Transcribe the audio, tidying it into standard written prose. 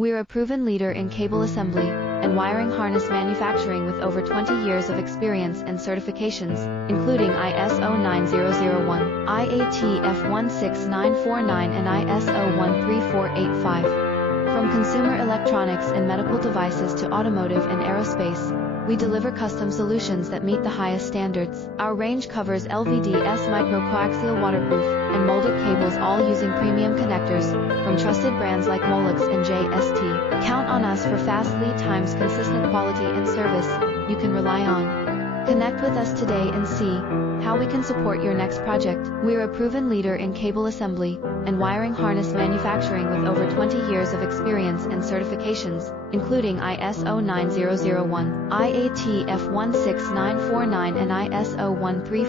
We're a proven leader in cable assembly and wiring harness manufacturing with over 20 years of experience and certifications, including ISO 9001, IATF 16949 and ISO 13485. From consumer electronics and medical devices to automotive and aerospace, we deliver custom solutions that meet the highest standards. Our range covers LVDS micro-coaxial waterproof and molded cables, all using premium connectors from trusted brands like Molex and JST. Count on us for fast lead times, consistent quality and service you can rely on. Connect with us today and see how we can support your next project. We're a proven leader in cable assembly and wiring harness manufacturing with over 20 years of experience and certifications, including ISO 9001, IATF 16949 and ISO 13485.